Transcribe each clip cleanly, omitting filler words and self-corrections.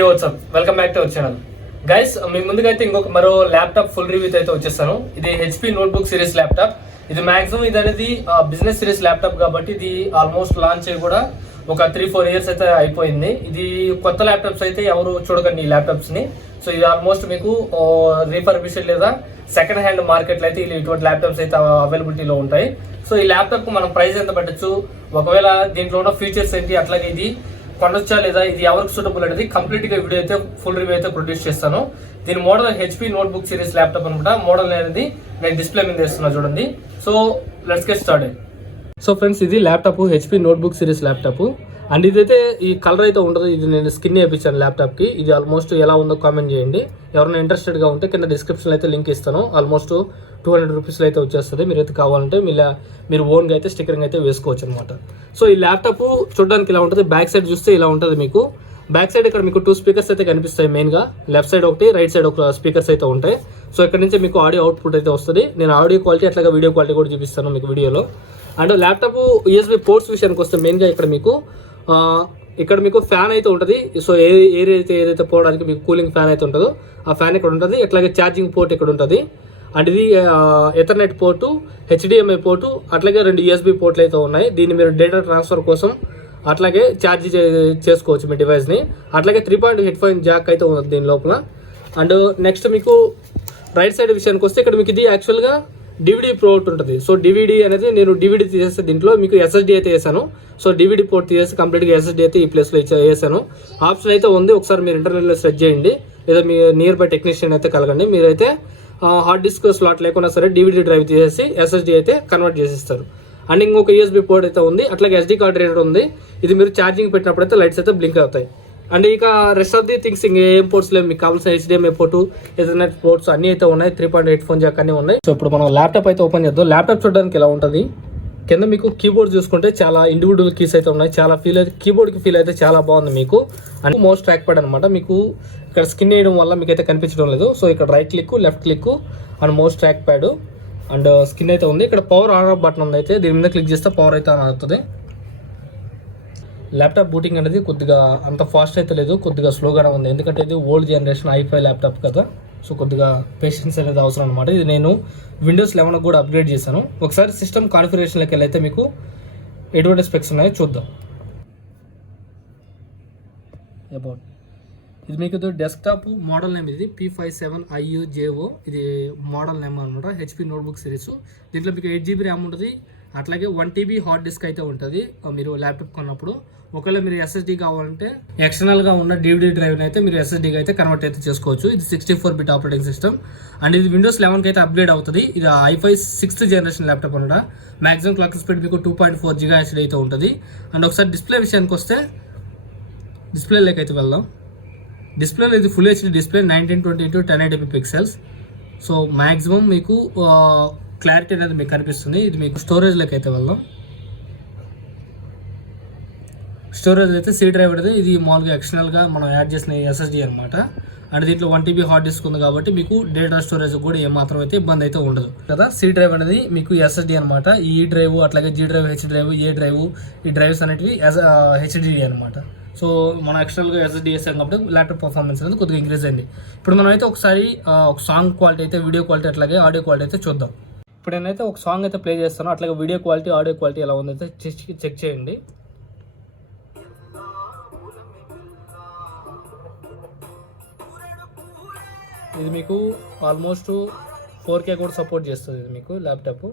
Hey what's up, welcome back to our channel guys. మీ ముందుగా అయితే ఇంకొక మరో ల్యాప్టాప్ ఫుల్ రివ్యూ అయితే వచ్చేస్తాను. ఇది హెచ్పి నోట్బుక్ సిరీస్ ల్యాప్టాప్. ఇది మాక్సిమం ఇది అనేది బిజినెస్ సిరీస్ ల్యాప్టాప్ కాబట్టి ఇది ఆల్మోస్ట్ లాంచ్ అయ్యి కూడా ఒక 3-4 ఇయర్స్ అయితే అయిపోయింది. ఇది కొత్త ల్యాప్టాప్స్ అయితే ఎవరు చూడకండి ఈ ల్యాప్టాప్స్ ని. సో ఇది ఆల్మోస్ట్ మీకు రీఫర్బిష్డ్ లేదా సెకండ్ హ్యాండ్ మార్కెట్లో అయితే ఇటువంటి ల్యాప్టాప్స్ అయితే అవైలబిలిటీలో ఉంటాయి. సో ఈ ల్యాప్టాప్ కు మనం ప్రైస్ ఎంత పెట్టచ్చు, ఒకవేళ దీంట్లో ఉన్న ఫీచర్స్ ఏంటి, అట్లాగే ఇది కొనొచ్చా లేదా, ఇది ఎవరికి సూటబుల్ అనేది కంప్లీట్ గా వీడియో అయితే ఫుల్ రివ్యూ అయితే ప్రొడ్యూస్ చేస్తాను. దీని model HP notebook series laptop అనమాట. మోడల్ అనేది నేను డిస్ప్లే మీద వేస్తున్నా చూడండి. So let's get started. So friends, ఇది laptop HP notebook series laptop and ఇదైతే ఈ కలర్ అయితే ఉండదు. ఇది నేను స్కిన్ వేయించాను ల్యాప్టాప్ కి. ఇది ఆల్మోస్ట్ ఎలా ఉందో కామెంట్ చేయండి. ఎవరైనా ఇంట్రెస్టెడ్ గా ఉంటే కింద డిస్క్రిప్షన్ అయితే లింక్ ఇస్తాను. ఆల్మోస్ట్ 200 రూపీస్లో అయితే వచ్చేస్తుంది. మీరైతే కావాలంటే మీరు ఓన్గా అయితే స్టిక్కరింగ్ అయితే వేసుకోవచ్చు అనమాట. సో ఈ ల్యాప్టాప్ చూడడానికి ఇలా ఉంటుంది. బ్యాక్ సైడ్ చూస్తే ఇలా ఉంటుంది. మీకు బ్యాక్ సైడ్ ఇక్కడ మీకు 2 స్పీకర్స్ అయితే కనిపిస్తాయి. మెయిన్గా లెఫ్ట్ సైడ్ ఒకటి, రైట్ సైడ్ ఒక స్పీకర్స్ అయితే ఉంటాయి. సో ఇక్కడ నుంచి మీకు ఆడియో అవుట్పుట్ అయితే వస్తుంది. నేను ఆడియో క్వాలిటీ అట్లాగే వీడియో క్వాలిటీ కూడా చూపిస్తాను మీకు వీడియోలో. అండ్ ల్యాప్టాప్ USB పోర్ట్స్ విషయానికి వస్తే మెయిన్గా ఇక్కడ మీకు ఫ్యాన్ అయితే ఉంటుంది. సో ఏదైతే పోవడానికి మీకు కూలింగ్ ఫ్యాన్ అయితే ఉంటుందో ఆ ఫ్యాన్ ఇక్కడ ఉంటుంది. అట్లాగే ఛార్జింగ్ పోర్ట్ ఇక్కడ ఉంటుంది. అండ్ ఇది ఎథర్నెట్ పోర్టు, HDMI పోర్టు, అట్లాగే 2 USB పోర్ట్లు అయితే ఉన్నాయి. దీన్ని మీరు డేటా ట్రాన్స్ఫర్ కోసం అట్లాగే ఛార్జ్ చేసుకోవచ్చు మీ డివైస్ని. అట్లాగే 3.0 హెడ్ ఫోన్ జాక్ అయితే ఉంది దీని లోపల. అండ్ నెక్స్ట్ మీకు రైట్ సైడ్ విషయానికి వస్తే ఇక్కడ మీకు ఇది యాక్చువల్గా DVD పోర్ట్ ఉంటుంది. సో DVD అనేది నేను DVD తీసేస్తే దీంట్లో మీకు SSD అయితే వేసాను. సో DVD పోర్ట్ తీసేసి కంప్లీట్గా SSD అయితే ఈ ప్లేస్లో వేసాను. ఆప్షన్ అయితే ఉంది. ఒకసారి మీరు ఇంటర్నెట్లో సెర్చ్ చేయండి, లేదా మీ నియర్ బై టెక్నీషియన్ అయితే కలగండి. మీరైతే హార్డ్ డిస్క్ స్లాట్ లేకుండా సరే DVD డ్రైవ్ తీసేసి SSD అయితే కన్వర్ట్ చేసిస్తారు. అండ్ ఇంకొక USB పోర్ట్ అయితే ఉంది. అట్లాగే SD కార్డ్ రీడర్ ఉంది. ఇది మీరు ఛార్జింగ్ పెట్టినప్పుడు అయితే లైట్స్ అయితే బ్లింక్ అవుతాయి. అండ్ ఇక రెస్ట్ ఆఫ్ ది థింగ్స్ ఏం పోర్ట్స్ లేవు. మీకు కావాల్సిన HDMI పోర్టు, ఎథర్నెట్ పోర్ట్స్ అన్నీ అయితే ఉన్నాయి. 3.0 హెడ్ ఫోన్ జాక్ అన్నీ ఉన్నాయి. సో ఇప్పుడు మనం ల్యాప్టాప్ అయితే ఓపెన్ చేద్దాం. ల్యాప్టాప్ చూడడానికి ఎలా ఉంటుంది. కింద మీకు కీబోర్డ్ చూసుకుంటే చాలా ఇండివిజువల్ కీస్ అయితే ఉన్నాయి. చాలా కీబోర్డ్కి ఫీల్ అయితే చాలా బాగుంది మీకు. అండ్ మౌస్ ట్రాక్ ప్యాడ్ అనమాట. మీకు ఇక్కడ స్కిన్ వేయడం వల్ల మీకు అయితే కనిపించడం లేదు. సో ఇక్కడ right click, left click and mouse track pad and skin అయితే ఉంది. ఇక్కడ పవర్ ఆన్ ఆఫ్ బటన్ ఉంది. అయితే దీని మీద క్లిక్ చేస్తే పవర్ అయితే ఆన్ అవుతుంది. ల్యాప్టాప్ బూటింగ్ అనేది కొద్దిగా అంత ఫాస్ట్ అయితే లేదు, కొద్దిగా స్లోగానే ఉంది. ఎందుకంటే ఇది ఓల్డ్ జనరేషన్ i5 ల్యాప్టాప్ కదా. సో కొద్దిగా పేషెన్స్ అనేది అవసరం అనమాట. ఇది నేను Windows 11 కూడా అప్గ్రేడ్ చేశాను. ఒకసారి సిస్టమ్ కాన్ఫిగరేషన్లోకి వెళ్ళి అయితే మీకు ఎటువంటి స్పెక్స్ ఉన్నాయో చూద్దాం. అబౌట్ ఇది మీకు డెస్క్టాప్ మోడల్ నేమ్ ఇది P57IUJO. ఇది మోడల్ నేమ్ అనమాట. HP notebook series. దీంట్లో మీకు 8GB ర్యామ్ ఉంటుంది. అట్లాగే 1TB హార్డ్ డిస్క్ అయితే ఉంటుంది మీరు ల్యాప్టాప్ కొన్నప్పుడు. ఒకవేళ మీరు SSD కావాలంటే ఎక్స్టర్నల్గా ఉన్న DVD డ్రైవ్ని అయితే మీరు SSDకి అయితే కన్వర్ట్ అయితే చేసుకోవచ్చు. ఇది 64-bit ఆపరేటింగ్ సిస్టమ్. అండ్ ఇది Windows 11కి అయితే అప్గ్రేడ్ అవుతుంది. ఇది i5 6th జనరేషన్ ల్యాప్టాప్ అనమాట. మ్యాక్సిమం క్లాక్ స్పీడ్ మీకు 2.4 GHz అయితే ఉంటుంది. అండ్ ఒకసారి డిస్ప్లే విషయానికి వస్తే డిస్ప్లేలోకి అయితే వెళ్దాం. డిస్ప్లేలో ఇది full HD display 1920x1080p pixels. So maximum మీకు క్లారిటీ అనేది మీకు కనిపిస్తుంది. ఇది మీకు స్టోరేజ్లోకి అయితే వెళ్దాం. స్టోరేజ్ అయితే C డ్రైవ్ అనేది ఇది మామూలుగా ఎక్స్టర్నల్గా మనం యాడ్ చేసిన SSD అనమాట. అండ్ దీంట్లో 1TB హార్డ్ డిస్క్ ఉంది కాబట్టి మీకు డేటా స్టోరేజ్ కూడా ఏమాత్రం అయితే ఇబ్బంది అయితే ఉండదు కదా. C డ్రైవ్ అనేది మీకు SSD అనమాట. ఈ డ్రైవ్ అట్లాగే G drive, H drive, A drive, ఈ డ్రైవ్స్ అనేటివి HDD అనమాట. సో మనం ఎక్స్టర్నల్గా SSD వేసాం కాబట్టి ల్యాప్టాప్ పర్ఫార్మెన్స్ అనేది కొద్దిగా ఇంక్రీజ్ అయింది. ఇప్పుడు మనం అయితే ఒకసారి ఒక సాంగ్ క్వాలిటీ అయితే, వీడియో క్వాలిటీ అట్లాగే ఆడియో క్వాలిటీ అయితే చూద్దాం. ఇప్పుడు నేనైతే ఒక సాంగ్ అయితే ప్లే చేస్తాను. అట్లాగే వీడియో క్వాలిటీ, ఆడియో క్వాలిటీ ఎలా ఉందైతే చెక్ చేయండి. ఇది మీకు ఆల్మోస్ట్ 4K కూడా సపోర్ట్ చేస్తుంది. ఇది మీకు ల్యాప్టాప్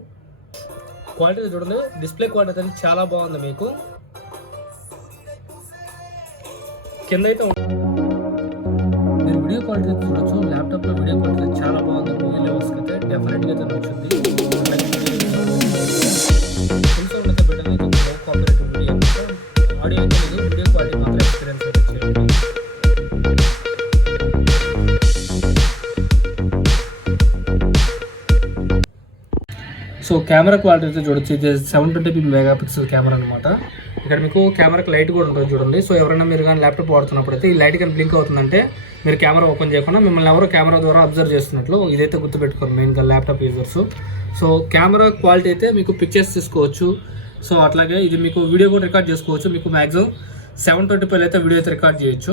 క్వాలిటీ చూడండి. డిస్ప్లే క్వాలిటీ అనేది చాలా బాగుంది. మీకు కింద అయితే మీరు వీడియో క్వాలిటీ చూడొచ్చు. ల్యాప్టాప్లో వీడియో క్వాలిటీ చాలా బాగుంది. మూవీ లెవెల్స్కి అయితే డెఫినెట్గా అయితే నచ్చుతుంది. ఆడియో అయితే లేదు, వీడియో క్వాలిటీ మాత్రం ఎక్స్పీరియన్స్ అయితే చేయండి. సో కెమెరా క్వాలిటీ అయితే చూడొచ్చు. ఇది 720p మెగాపిక్సెల్ కెమెరా అనమాట. ఇక్కడ మీకు కెమెరాకి లైట్ కూడా ఉంటుంది చూడండి. సో ఎవరైనా మీరు కానీ ల్యాప్టాప్ వాడుతున్నప్పుడు అయితే ఈ లైట్ కానీ బ్లింక్ అవుతుందంటే మీరు కెమెరా ఓపెన్ చేయకుండా మిమ్మల్ని ఎవరో కెమెరా ద్వారా అబ్జర్వ్ చేస్తున్నట్లు ఇదైతే గుర్తుపెట్టుకోండి మెయిన్గా laptop users. So camera quality అయితే మీకు పిక్చర్స్ తీసుకోవచ్చు. సో అట్లాగే ఇది మీకు వీడియో కూడా రికార్డ్ చేసుకోవచ్చు. మీకు మ్యాక్సిమం 720p అయితే వీడియో అయితే రికార్డ్ చేయొచ్చు.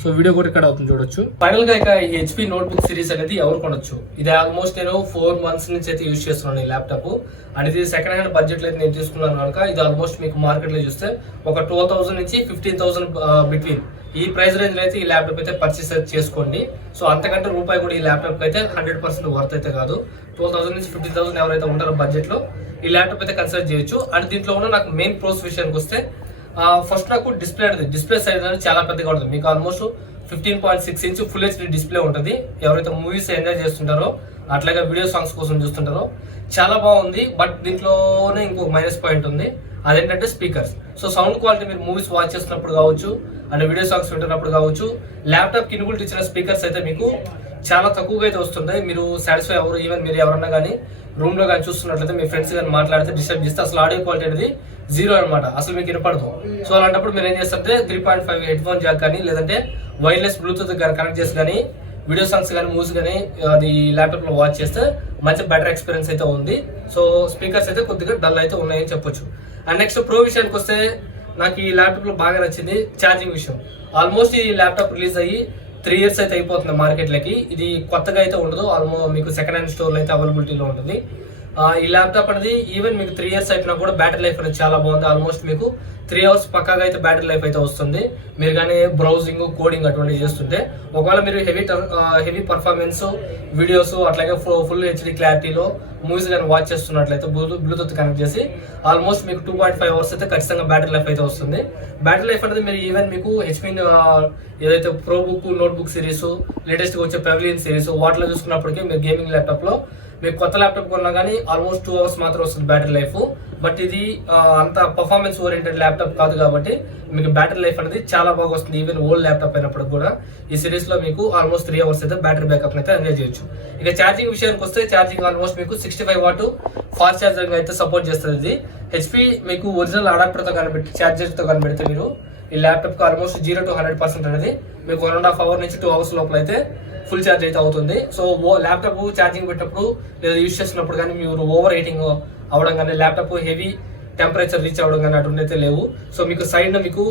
సో వీడియో కూడా ఇక్కడ అవుతుంది చూడొచ్చు. ఫైనల్ గా ఇక ఈ హెచ్పి నోట్బుక్ సిరీస్ అనేది ఎవరు కొనొచ్చు, ఇది ఆల్మోస్ట్ నేను 4 months నుంచి అయితే యూజ్ చేస్తున్నాను ఈ ల్యాప్టాప్. అండ్ ఇది సెకండ్ హ్యాండ్ బడ్జెట్ లో అయితే నేను తీసుకున్నాను కనుక ఇది ఆల్మోస్ట్ మీకు మార్కెట్ లో చూస్తే ఒక 12,000 నుంచి 15,000 బిట్వీన్ ఈ ప్రైస్ రేంజ్ లో అయితే ఈ ల్యాప్టాప్ అయితే పర్చేస్ చేసుకోండి. సో అంతకంటే రూపాయి కూడా ఈ ల్యాప్టాప్ అయితే 100% వర్త్ అయితే కాదు. 12,000 నుంచి 15,000 ఎవరైతే ఉంటారో బడ్జెట్ లో ఈ ల్యాప్టాప్ అయితే కన్సిడర్ చేయొచ్చు. అండ్ దీంట్లో ఉన్న నాకు మెయిన్ ప్రోస్ విషయానికి వస్తే ఫస్ట్ నాకు డిస్ప్లే సైజ్ అనేది చాలా పెద్దగా ఉంటుంది. మీకు almost 15.6 inch full HD display ఉంటుంది. ఎవరైతే మూవీస్ ఎంజాయ్ చేస్తుంటారో అట్లాగే వీడియో సాంగ్స్ కోసం చూస్తుంటారో చాలా బాగుంది. బట్ దీంట్లోనే ఇంకో మైనస్ పాయింట్ ఉంది, అదేంటంటే స్పీకర్స్. సో సౌండ్ క్వాలిటీ మీరు మూవీస్ వాచ్ చేస్తున్నప్పుడు కావచ్చు అండ్ వీడియో సాంగ్స్ వింటున్నప్పుడు కావచ్చు ల్యాప్టాప్ కి ఇన్బుల్ట్ ఇచ్చిన స్పీకర్స్ అయితే మీకు చాలా తక్కువగా అయితే వస్తుంటాయి. మీరు సాటిస్ఫై అవ్వరు. ఈవెన్ మీరు ఎవరన్నా కానీ రూమ్ లో కానీ చూస్తున్నట్లయితే మీ ఫ్రెండ్స్ కానీ మాట్లాడితే డిస్టర్బ్ చేస్తే అసలు ఆడియో క్వాలిటీ అనేది 0 అనమాట, అసలు మీకు వినపడదు. సో అలాంటప్పుడు మీరు ఏం చేస్తారంటే 3.5 హెడ్ ఫోన్ జాక్ కానీ లేదంటే వైర్లెస్ బ్లూటూత్ కానీ కనెక్ట్ చేసి కానీ వీడియో సాంగ్స్ కానీ మూవీస్ కానీ అది ల్యాప్టాప్ లో వాచ్ చేస్తే మంచి బెటర్ ఎక్స్పీరియన్స్ అయితే ఉంది. సో స్పీకర్స్ అయితే కొద్దిగా డల్ అయితే ఉన్నాయని చెప్పొచ్చు. అండ్ నెక్స్ట్ ప్రో విషయానికి వస్తే నాకు ఈ ల్యాప్టాప్ లో బాగా నచ్చింది ఛార్జింగ్ విషయం. ఆల్మోస్ట్ ఈ ల్యాప్టాప్ రిలీజ్ అయ్యి 3 years అయితే అయిపోతుంది మార్కెట్లకి. ఇది కొత్తగా అయితే ఉండదు, ఆల్మోస్ట్ మీకు సెకండ్ హ్యాండ్ స్టోర్లో అయితే అవైలబిలిటీలో ఉంటుంది. ఈ ల్యాప్టాప్ అనేది ఈవెన్ మీకు 3 years అయిపోయినా కూడా బ్యాటరీ లైఫ్ అనేది చాలా బాగుంది. ఆల్మోస్ట్ మీకు 3 hours పక్కాగా అయితే బ్యాటరీ లైఫ్ అయితే వస్తుంది. మీరు కానీ బ్రౌజింగ్ కోడింగ్ అటువంటివి చేస్తుంటే ఒకవేళ మీరు హెవీ పర్ఫార్మెన్స్ వీడియోస్ అట్లాగే ఫుల్ హెచ్డి క్లారిటీలో మూవీస్ కానీ వాచ్ చేస్తున్నట్లయితే బ్లూటూత్ కనెక్ట్ చేసి ఆల్మోస్ట్ మీకు 2.5 hours అయితే ఖచ్చితంగా బ్యాటరీ లైఫ్ అయితే వస్తుంది. బ్యాటరీ లైఫ్ అనేది మీరు ఈవెన్ మీకు హెచ్పి ఏదైతే pro book notebook series latest గా వచ్చే పెవిలియన్ సిరీస్ వాటిలో చూసుకున్నప్పటికీ మీరు గేమింగ్ ల్యాప్టాప్ లో మీకు కొత్త ల్యాప్టాప్ కొన్నా కానీ ఆల్మోస్ట్ 2 hours మాత్రం వస్తుంది బ్యాటరీ లైఫ్. బట్ ఇది అంత పర్ఫార్మెన్స్ ఓరియంటెడ్ ల్యాప్టాప్ కాదు కాబట్టి మీకు బ్యాటరీ లైఫ్ అనేది చాలా బాగా వస్తుంది. ఈవెన్ ఓల్డ్ ల్యాప్టాప్ అయినప్పుడు కూడా ఈ సిరీస్ లో మీకు ఆల్మోస్ట్ 3 hours అయితే బ్యాటరీ బ్యాకప్ అయితే ఎంజాయ్ చేయొచ్చు. ఇక ఛార్జింగ్ విషయానికి వస్తే ఛార్జింగ్ ఆల్మోస్ట్ మీకు 65 watt ఫాస్ట్ ఛార్జింగ్ అయితే సపోర్ట్ చేస్తుంది. ఇది హెచ్పి మీకు ఒరిజినల్ అడాప్టర్ తో కనిపెట్టి ఛార్జర్ తో కనిపెడితే మీరు ఈ ల్యాప్టాప్ కి ఆల్మోస్ట్ 0 to 100% అనేది మీకు 1.5 hour నుంచి 2 hours లోపల అయితే ఫుల్ ఛార్జ్ అయితే అవుతుంది. సో ల్యాప్టాప్ ఛార్జింగ్ పెట్టినప్పుడు లేదా యూజ్ చేసినప్పుడు కానీ మీరు ఓవర్ హీటింగ్ అవడం కానీ ల్యాప్టాప్ హెవీ టెంపరేచర్ రీచ్ అవ్వడం కానీ అటువంటి అయితే లేవు. సో మీకు సైడ్ మీకు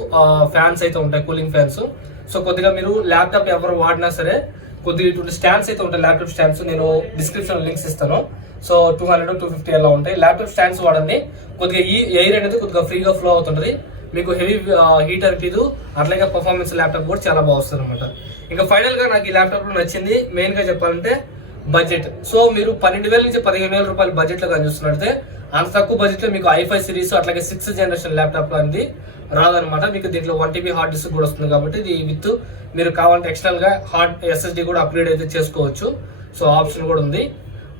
ఫ్యాన్స్ అయితే ఉంటాయి, కూలింగ్ ఫ్యాన్స్. సో కొద్దిగా మీరు ల్యాప్టాప్ ఎవరు వాడినా సరే కొద్దిగా ఇటువంటి స్టాండ్స్ అయితే ఉంటాయి, ల్యాప్టాప్ స్టాండ్స్. నేను డిస్క్రిప్షన్ లింక్స్ ఇస్తాను. సో 200 250 అలా ఉంటాయి. ల్యాప్టాప్ స్టాండ్స్ వాడండి, కొద్దిగా ఈ ఎయిర్ అనేది కొద్దిగా ఫ్రీగా ఫ్లో అవుతుంటుంది. మీకు హెవీ హీట్ అనిపించదు, అట్లాగే పర్ఫార్మెన్స్ ల్యాప్టాప్ కూడా చాలా బాగా వస్తుంది అనమాట. ఇంకా ఫైనల్ గా నాకు ఈ ల్యాప్టాప్ లో నచ్చింది మెయిన్ గా చెప్పాలంటే బడ్జెట్. సో మీరు 12,000 నుంచి 15,000 రూపాయల బడ్జెట్ లో కానీ చూస్తున్నట్టే అంత తక్కువ బడ్జెట్ లో మీకు i5 సిరీస్ అట్లాగే 6th generation ల్యాప్టాప్ అనేది రాదనమాట. మీకు దీంట్లో 1 TB హార్డ్ డిస్క్ కూడా వస్తుంది కాబట్టి ఇది విత్ మీరు కావాలంటే ఎక్స్టర్నల్ గా హార్డ్ SSD కూడా అప్గ్రేడ్ అయితే చేసుకోవచ్చు. సో ఆప్షన్ కూడా ఉంది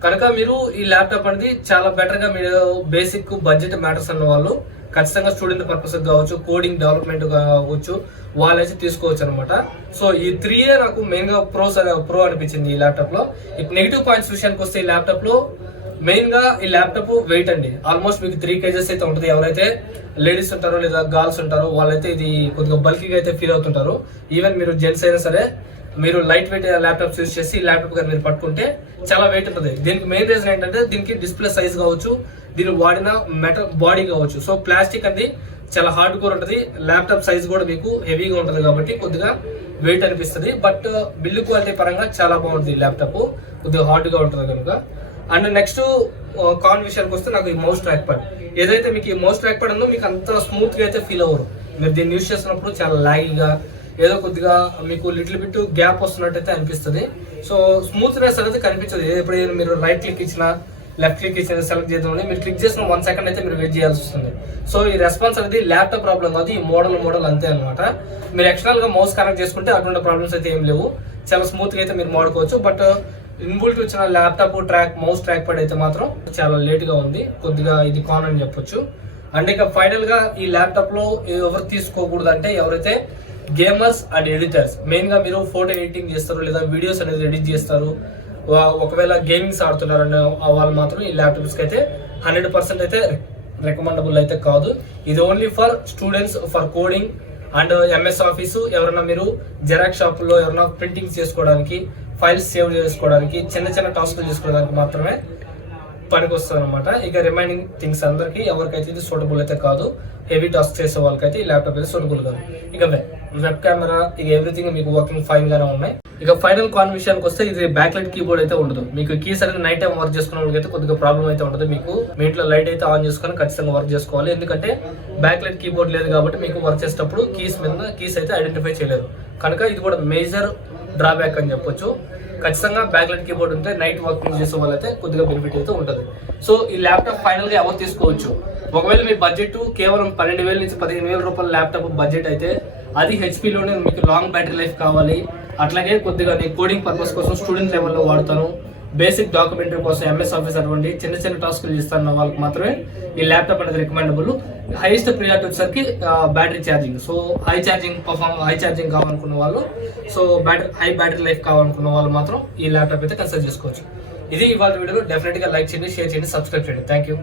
కనుక మీరు ఈ ల్యాప్టాప్ అనేది చాలా బెటర్ గా మీరు బేసిక్ బడ్జెట్ మ్యాటర్స్ అన్న వాళ్ళు ఖచ్చితంగా స్టూడెంట్ పర్పస్ కావచ్చు, కోడింగ్ డెవలప్మెంట్ కావచ్చు, వాళ్ళైతే తీసుకోవచ్చు అనమాట. సో ఈ 3 నాకు మెయిన్ గా ప్రో అనిపించింది ఈ ల్యాప్టాప్ లో. ఇక నెగిటివ్ పాయింట్స్ విషయానికి వస్తే ఈ ల్యాప్టాప్ లో మెయిన్ గా ఈ ల్యాప్టాప్ వెయిట్ అండి ఆల్మోస్ట్ మీకు 3 kgs అయితే ఉంటుంది. ఎవరైతే లేడీస్ ఉంటారో లేదా గర్ల్స్ ఉంటారో వాళ్ళైతే ఇది కొద్దిగా బల్కీగా అయితే ఫీల్ అవుతుంటారు. ఈవెన్ మీరు జెంట్స్ అయినా సరే మీరు లైట్ వెయిట్ ల్యాప్టాప్స్ యూజ్ చేసి ఈ ల్యాప్టాప్ కానీ మీరు పట్టుకుంటే చాలా వెయిట్ ఉంటుంది. దీనికి మెయిన్ రీజన్ ఏంటంటే దీనికి డిస్ప్లే సైజ్ కావచ్చు, దీన్ని వాడిన మెటల్ బాడీ కావచ్చు. సో ప్లాస్టిక్ అనేది చాలా హార్డ్ కోర్ ఉంటుంది. ల్యాప్టాప్ సైజ్ కూడా మీకు హెవీగా ఉంటుంది కాబట్టి కొద్దిగా వెయిట్ అనిపిస్తుంది. బట్ బిల్డ్ క్వాలిటీ పరంగా చాలా బాగుంటుంది. ల్యాప్టాప్ కొద్దిగా హార్డ్ గా ఉంటుంది కనుక. అండ్ నెక్స్ట్ కాన్ విషయానికి వస్తే నాకు ఈ మౌస్ ట్రాక్ ప్యాడ్ ఏదైతే మీకు ఈ మౌస్ ట్రాక్ ప్యాడ్ ఉందో మీకు అంత స్మూత్ గా అయితే ఫీల్ అవ్వరు. మీరు దీన్ని యూజ్ చేస్తున్నప్పుడు చాలా లాగింగ్ గా ఏదో కొద్దిగా మీకు లిటిల్ బిట్ గ్యాప్ వస్తున్నట్టయితే అనిపిస్తుంది. సో స్మూత్నెస్ అనేది కనిపించదు. ఎప్పుడైనా మీరు రైట్ క్లిక్ ఇచ్చినా లెఫ్ట్ క్లిక్ ఇచ్చిన సెలెక్ట్ చేద్దామని మీరు క్లిక్ చేసిన 1 second అయితే మీరు వెయిట్ చేయాల్సి వస్తుంది. సో ఈ రెస్పాన్స్ అనేది ల్యాప్టాప్ ప్రాబ్లం కాదు, ఈ మోడల్ అంతే అనమాట. మీరు ఎక్స్టర్నల్ గా మౌస్ కనెక్ట్ చేసుకుంటే అటువంటి ప్రాబ్లమ్స్ అయితే ఏం లేవు, చాలా స్మూత్ గా అయితే మీరు వాడుకోవచ్చు. బట్ ఇన్బుల్ట్ వచ్చిన ల్యాప్టాప్ మౌస్ ట్రాక్ ప్యాడ్ అయితే మాత్రం చాలా లేట్ గా ఉంది, కొద్దిగా ఇది కాన్ అని చెప్పొచ్చు. అండ్ ఇక ఫైనల్ గా ఈ ల్యాప్టాప్ లో ఎవరు తీసుకోకూడదు అంటే ఎవరైతే గేమర్స్ అండ్ ఎడిటర్స్, మెయిన్ గా మీరు ఫోటో ఎడిటింగ్ చేస్తారు లేదా వీడియోస్ అనేది ఎడిట్ చేస్తారు, ఒకవేళ గేమింగ్స్ ఆడుతున్నారని వాళ్ళు మాత్రం ఈ ల్యాప్టాప్స్ కి అయితే 100% అయితే రికమెండబుల్ అయితే కాదు. ఇది only for students, for coding and MS office, ఎవరైనా మీరు జెరాక్స్ షాపుల్లో ఎవరైనా ప్రింటింగ్ చేసుకోవడానికి, ఫైల్స్ సేవ్ చేసుకోవడానికి, చిన్న టాస్క్లు చేసుకోవడానికి మాత్రమే పనికి వస్తుంది అనమాట. ఇక రిమైనింగ్ థింగ్స్ అందరికి ఎవరికైతే ఇది సూటబుల్ అయితే కాదు, హెవీ టాస్క్ చేసే వాళ్ళకైతే ఈ ల్యాప్టాప్ అయితే సూటబుల్ కాదు. ఇక వెబ్ కెమెరా ఇక ఎవ్రీథింగ్ మీకు వర్కింగ్ ఫైన్ గానే ఉన్నాయి. ఇక ఫైనల్ కాన్ విషయానికి వస్తే ఇది బ్యాక్ లైట్ కీబోర్డ్ అయితే ఉండదు. మీకు కీస్ అనేది నైట్ టైం వర్క్ చేసుకునే వాళ్ళకి అయితే కొద్దిగా ప్రాబ్లం అయితే ఉండదు. మీకు మీ ఇంట్లో లైట్ అయితే ఆన్ చేసుకొని ఖచ్చితంగా వర్క్ చేసుకోవాలి. ఎందుకంటే బ్యాక్ లైట్ కీబోర్డ్ లేదు కాబట్టి మీకు వర్క్ చేసేటప్పుడు కీస్ అయితే ఐడెంటిఫై చేయలేరు. కనుక ఇది కూడా మేజర్ డ్రాబ్యాక్ అని చెప్పొచ్చు. ఖచ్చితంగా బ్యాక్ లైట్ కీబోర్డ్ ఉంటే నైట్ వర్కింగ్ చేసే వాళ్ళైతే కొద్దిగా బెనిఫిట్ అయితే ఉంటుంది. సో ఈ ల్యాప్టాప్ ఫైనల్ గా ఎవరు తీసుకోవచ్చు, ఒకవేళ మీ బడ్జెట్ కేవలం 12,000 నుంచి 15,000 రూపాయల ల్యాప్టాప్ బడ్జెట్ అయితే అది హెచ్పీలోనే మీకు లాంగ్ బ్యాటరీ లైఫ్ కావాలి. అట్లాగే కొద్దిగా నేను కోడింగ్ పర్పస్ కోసం స్టూడెంట్ లెవెల్లో వాడతాను, బేసిక్ డాక్యుమెంటరీ కోసం ఎంఎస్ ఆఫీస్ అటువంటి చిన్న చిన్న టాస్కులు చేస్తున్న వాళ్ళకి మాత్రమే ఈ ల్యాప్టాప్ అనేది రికమెండబుల్. హైయెస్ట్ ప్రియారిటీ వచ్చేసరికి battery charging. So high charging కావాలనుకున్న వాళ్ళు, సో హై బ్యాటరీ లైఫ్ కావాలనుకున్న వాళ్ళు మాత్రం ఈ ల్యాప్టాప్ అయితే కన్సిడర్ చేసుకోవచ్చు. ఇది ఇవాళ వీడియోలో. డెఫినెట్గా లైక్ చేయండి, షేర్ చేయండి, సబ్స్క్రైబ్ చేయండి. Thank you.